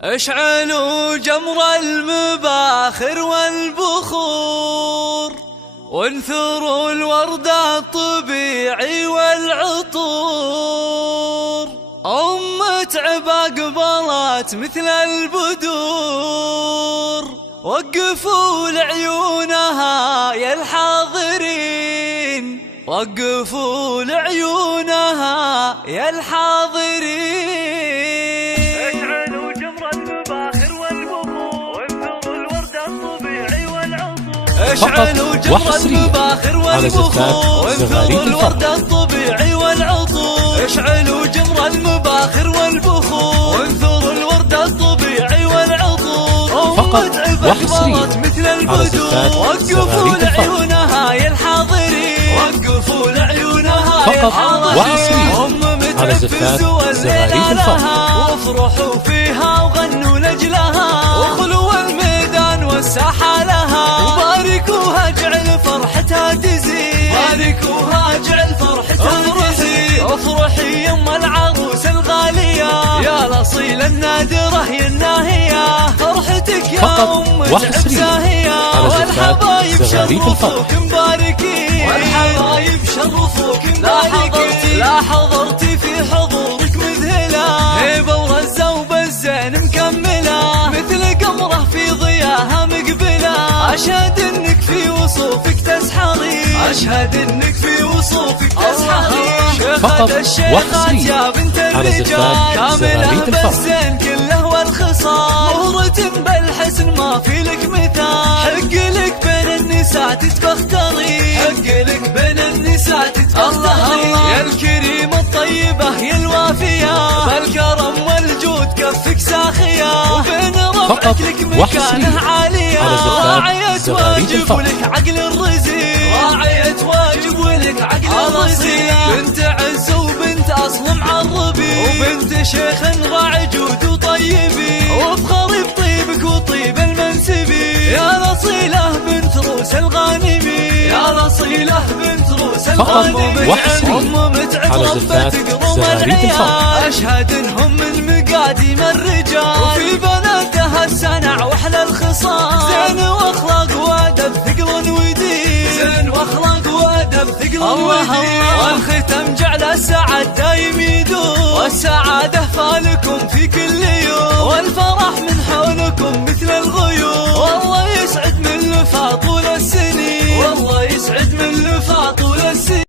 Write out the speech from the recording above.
اشعلوا جمر المباخر والبخور، وانثروا الورد الطبيعي والعطور. أمة عبا قبلت مثل البدور، وقفوا لعيونها يا الحاضرين، وقفوا لعيونها يا الحاضرين. اشعلوا جمر المباخر والبخور، وانثروا الورد الطبيعي والعطور. اشعلوا جمر المباخر والبخور، وانثروا الورد الطبيعي والعطور. اشعلوا جمر المباخر والبخور، وانثروا الورد الطبيعي والعطور. فقط وحصريا مثل البدور، وقفوا لعيونها يا الحاضرين، وقفوا لعيونها فقط وحصريا على زفات زغاريد الفرح. وافرحوا فيها وغنوا لجلها، وخلوا الميدان والساحة لها، وباركوها اجعل فرحتها تزيد، باركوها اجعل فرحتها تزيد. افرحي يم العروس الغالية يا الأصيلة النادرة يا الناهية، فرحتك يا أم الزاهية. والحبايب شرفوك مباركين، والحبايب شرفوك مباركين. لا حضرتي في حضورك مذهلة، هيبة ورزة وبالزين مكملة، مثل قمرة في ضياها مقبلة. أشهد انك في وصوفك تسحرين، أشهد انك في وصوفك تسحرين. فقط الشيخات يا بنت الرجال، كاملة بالزين كله والخصال، مهرة بالحسن ما في لك مثال. حق لك بين النساء تتفختري، حق لك بين النساء تتفختري. يا الكريمة الطيبة يا الوافية، بالكرم والجود كفك ساخية، وبين ربعك لك مكانه عالية. راعية واجب ولك عقل الرزيق، راعية واجب ولك عقل الرزيق. بنت عز وبنت أصل معربي، وبنت شيخ راعي جود وطيبي، وافخري بطيبك وطيب المنسبي. يا الأصيلة بنت روس الغانمي، يا الأصيلة بنت روس الغانمي. أم متعب ربة تقرم العيال، أشهد إنهم من مقاديم الرجال، وفي بناتها السنع وأحلى الخصال. زين وأخلاق وأدب ثقل ودين، زين وأخلاق وأدب ثقل ودين. والختم جعل السعد دايم يدوم، والسعادة فالكم في كل يوم، والفرح من حولكم مثل الغيوم. والله يسعد من لفا طول السنين، والله يسعد من لفا طول السنين.